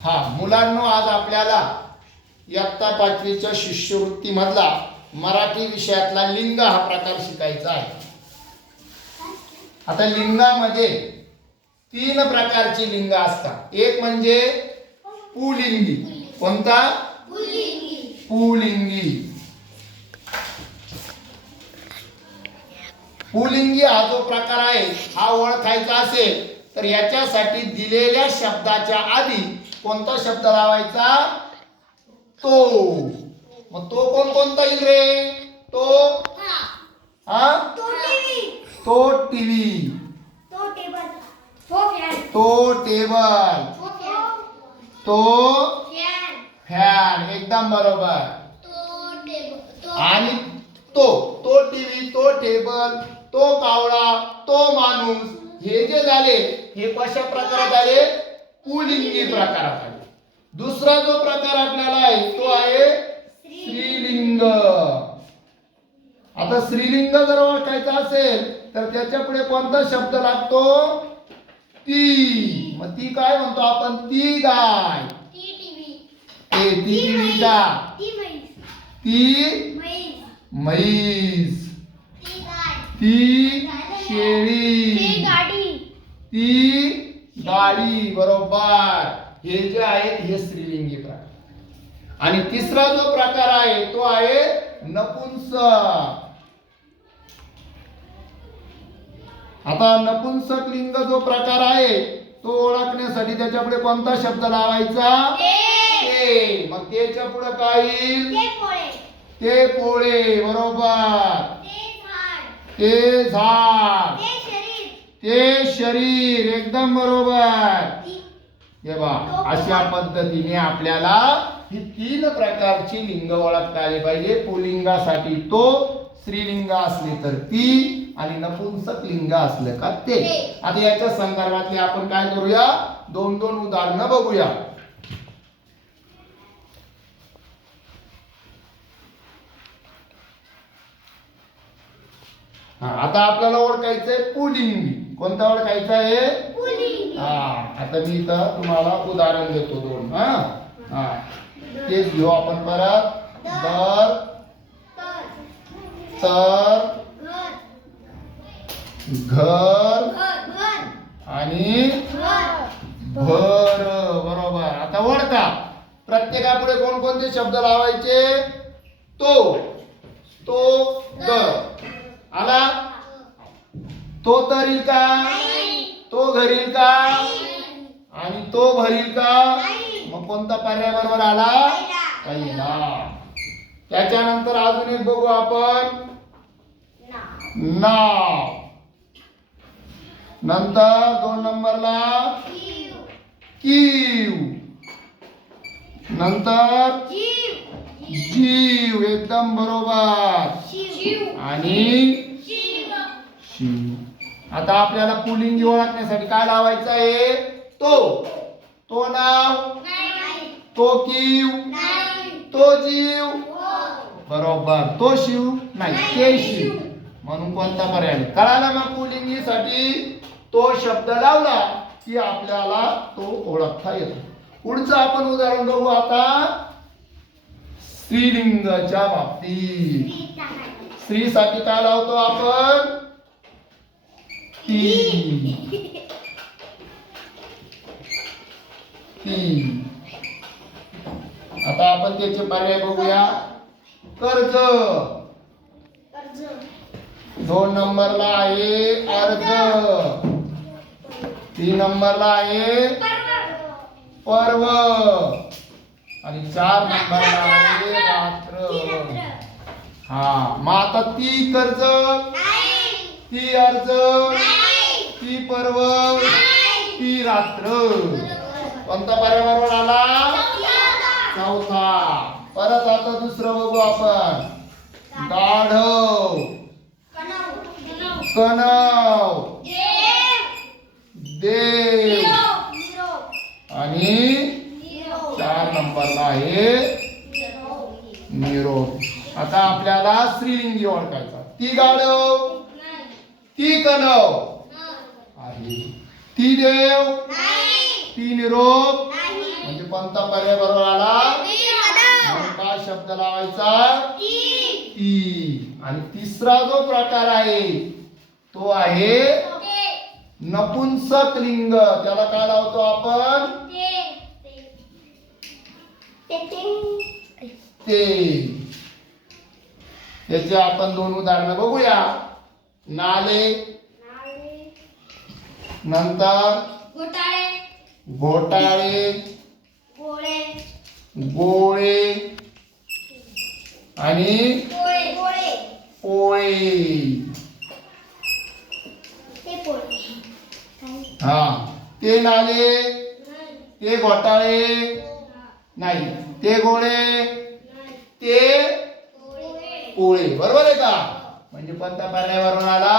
हा मुलांनो, आज आपल्याला इयत्ता 5वीच्या शिष्यवृत्ती मधला मराठी विषयातला लिंग हा प्रकार शिकायचा आहे. आता लिंगामध्ये 3 प्रकारची लिंग असतात. एक म्हणजे पुलिंगी. कोणता? पुलिंगी. पुलिंगी हा जो प्रकार आहे हा ओळखायचा असेल तर याच्यासाठी दिलेल्या शब्दाच्या आधी कोणता शब्द लावायचा? तो. मग तो कोणता येईल रे? तो तो टीव्ही, तो टेबल, तो फॅन. एकदम बरोबर. आणि तो टीव्ही, तो टेबल, तो कावळा, तो माणूस, हे जे झाले हे कशा प्रकारात आले? पुलिंगी प्रकारात आले. दुसरा जो प्रकार आपल्याला आहे तो आहे स्त्रीलिंग. आता स्त्रीलिंग जर ओळखायचा असेल तर त्याच्या पुढे कोणता शब्द लागतो? ती. मग ती काय म्हणतो आपण? ती गाय, ती टीव्ही का? ती म्हैस, ती शेळी, ती गाडी. बरोबर. हे जे आहेत हे स्त्रीलिंगी प्रकार. आणि तिसरा जो प्रकार आहे तो आहे नपुंसक. आता नपुंसक लिंग जो प्रकार आहे तो ओळखण्यासाठी त्याच्या पुढे कोणता शब्द लावायचा? ते. मग त्याच्या पुढे काय येईल? ते पोळे. बरोबर. ते झाड, ते शरीर. एकदम बरोबर. हे बघा, अशा पद्धतीने आपल्याला ही 3 प्रकारची लिंग ओळखता आली पाहिजे. पुलिंगासाठी तो, स्त्रीलिंग असले तर ती, आणि नपुंसक लिंग असलं का ते. आता याच्या संदर्भातले आपण काय करूया? 2 उदाहरणं बघूया. आता आपल्याला ओळखायचंय पुलिंगी. कोणता ओळखायचा आहे? आता मी इथं तुम्हाला उदाहरण देतो 2. तेच घेऊ आपण परत. दर, तर, घर आणि भर. बरोबर. आता ओळखा. प्रत्येकापुढे कोणकोणते शब्द लावायचे? तो दर आला. तो तरील का? तो घरील का? आणि तो भरील का? मग कोणता पर्याय बरोबर आला? पहिला. त्याच्यानंतर अजून एक बघू आपण. नाव. नंतर 2 नंबरला कीव. नंतर जीव. एकदम बरोबर. आणि शिव. आता आपल्याला पुलिंगी ओळखण्यासाठी काय लावायचं आहे? तो नाव, तो कीव, तो जीव. बरोबर. तो शिव नाही, ते शिव. म्हणून कोणता पर्याय? कळाला? मग पुलिंगीसाठी तो शब्द लावला की आपल्याला तो ओळखता येतो. पुढचं आपण उदाहरण बघू आता स्त्रीलिंगाच्या बाबतीत. स्त्रीसाठी काय लावतो आपण? ती. आता आपण त्याचे पर्याय बघूया. कर्ज. 2 नंबरला आहे अर्ज. 3 नंबरला आहे पर्व. आणि 4 नंबरला आहे रात्र. मग आता ती कर्ज, ती अर्ज, ती पर्व, ती रात्र. कोणता पर्याय बरोबर आला? चौथा. परत आता दुसरं बघू आपण. गाढव, कणव, देव आणि 4 नंबरला आहे निरोध. आता आपल्याला स्त्रीलिंगी ओळखायचा. ती गाढव, ती कणव आहे, ती देव, ती निरोप म्हणजे कोणता पर्याय बरोबर आला? म्हणून काय शब्द लावायचा? ती. आणि तिसरा जो प्रकार आहे तो आहे नपुंसक लिंग. त्याला काय लावतो आपण? ते. त्याचे आपण दोन उदाहरणं बघूया. नाले, नंतर घोटाळे, गोळे आणि पोळे. हा, ते नाले, ते घोटाळे नाही, ते गोळे, ते पोळे. बरोबर आहे का? म्हणजे कोणता पर्याय बरोबर आला?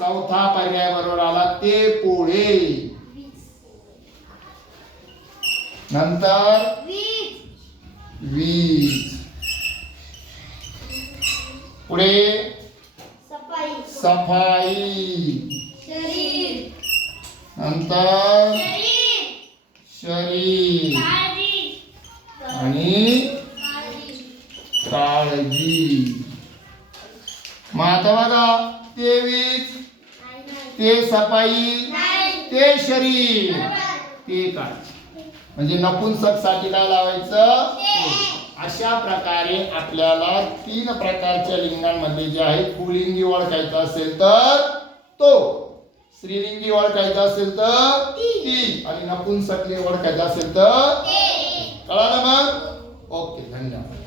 चौथा पर्याय बरोबर आला, ते पोळे. नंतर वीज. पुढे सफाई. नंतर शरीर आणि काळजी. मग आता बघा, ते वीज, ते सफाई, ते शरीर, ते काळजी. म्हणजे नपुंसक साठी काय लावायचं? अशा प्रकारे आपल्याला तीन प्रकारच्या लिंगांमध्ये जे आहे, पुल्लिंगी ओळखायचं असेल तर तो, स्त्रीलिंगी ओळखायचं असेल तर ती, आणि नपुंसक ओळखायचं असेल तर. कळालं मग? ओके, धन्यवाद.